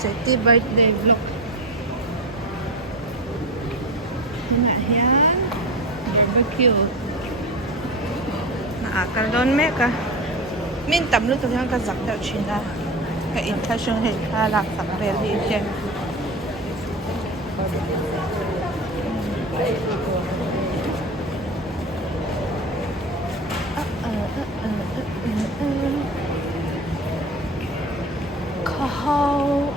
Happy birthday vlog. Nga yan. Barbecue. Nakalon me ka. Min tamlo to yang ka zakta china. Ka inta shung he ka lak sak reli chen. Kahom.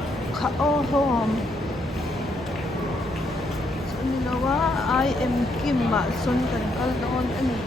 Nawa I am Kim Ma Sun kan kalon ani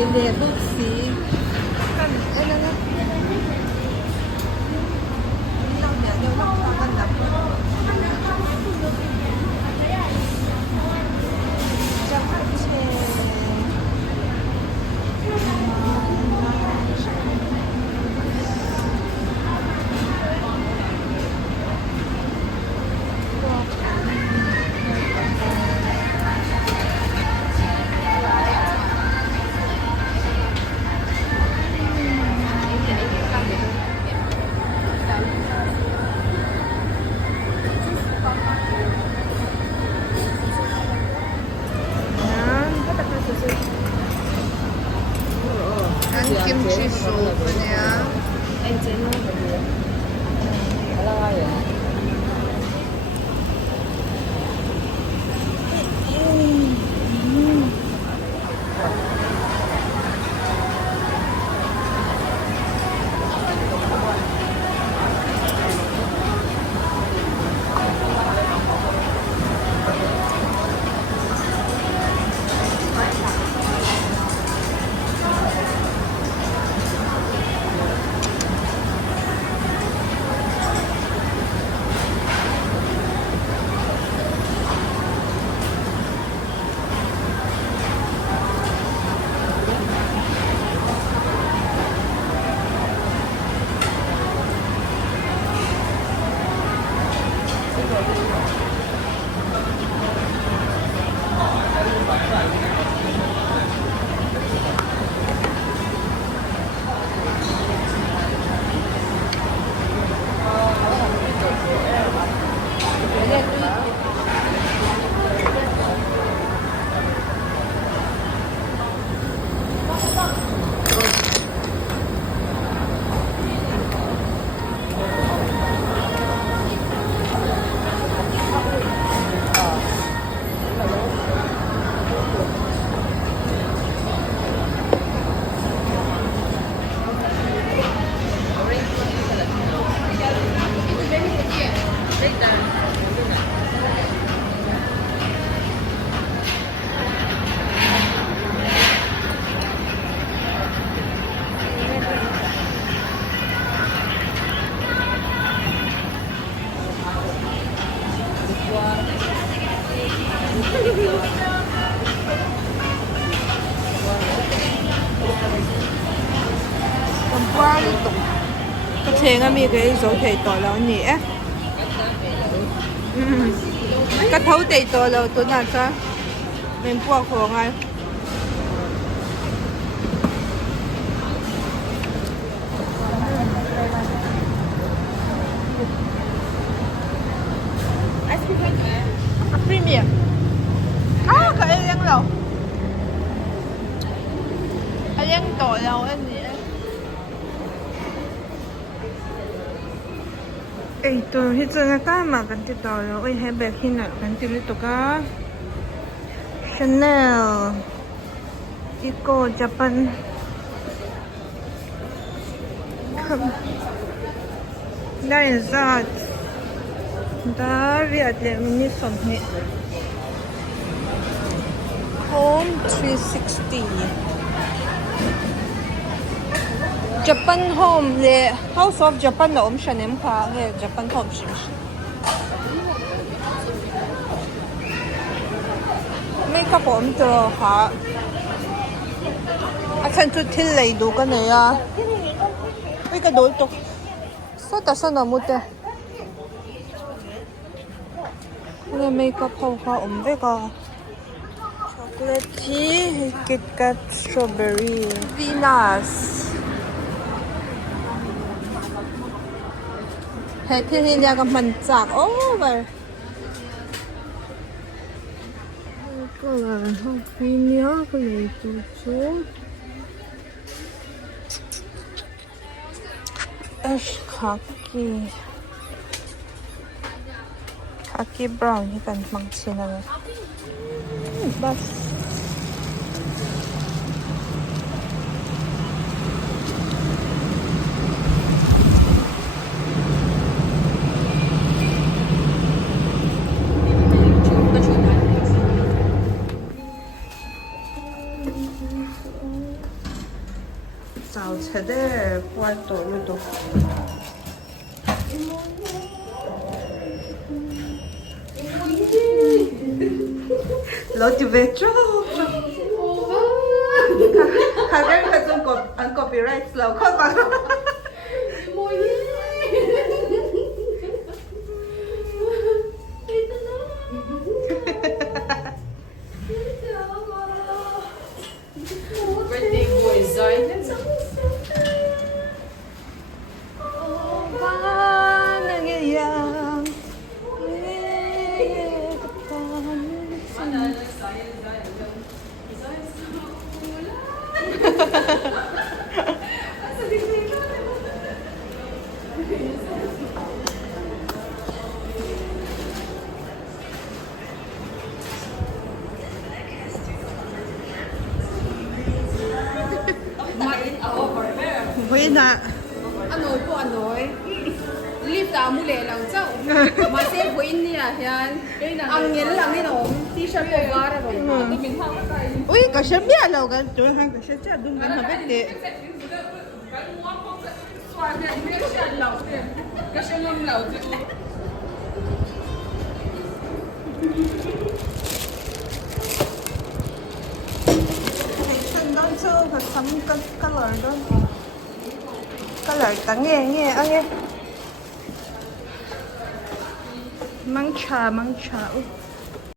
Hindi, Bupsi. Kan, ano na? Ilaw niya, yung nakatakan na po. Japache. Kimchi soup niya. Kasi nga may kayo so kay tolaw ni Kataw tay tolaw to na sa may puwa ko nga. Premium. Kailang law. Kailang tolaw ani. Ito, ito na ka maganti tayo. Uy, hebek hina. Ganti nito ka. Chanel. Iko, Japan. Dahthat. Dari at lemon ni Home 360. Japan Home le House of Japan la siya nem ka le Japan Home siya. các bọn chờ hả chân chút thiên lầy đủ cái này à cái đối tục sao ta sao nó một thế cái makeup hậu hoa với cái chocolate tea Kit Kat strawberry Venus hệ thiên nhiên ra cái mình chạc over cái là không phi nhớ cái này tụi chú Ash khaki brown ni kan mang sina bas早晨的cuarto luto lo tu vetro kagak ka ang copyright slow ko pa Birthday boy Zayn. Huy na Anoy po anoy. Lift ta mu le lang chau. Ma se buin ni a hian. Ang ngel lang ni nom. T-shirt ko gara ro. Tu min thang ka tai. ui ka shem bia lo kan tu han ka shem cha dum kan ha bet de Ka shem lom lau tu. chân đó sơ phải sắm color đó color ta nghe nghe mang trà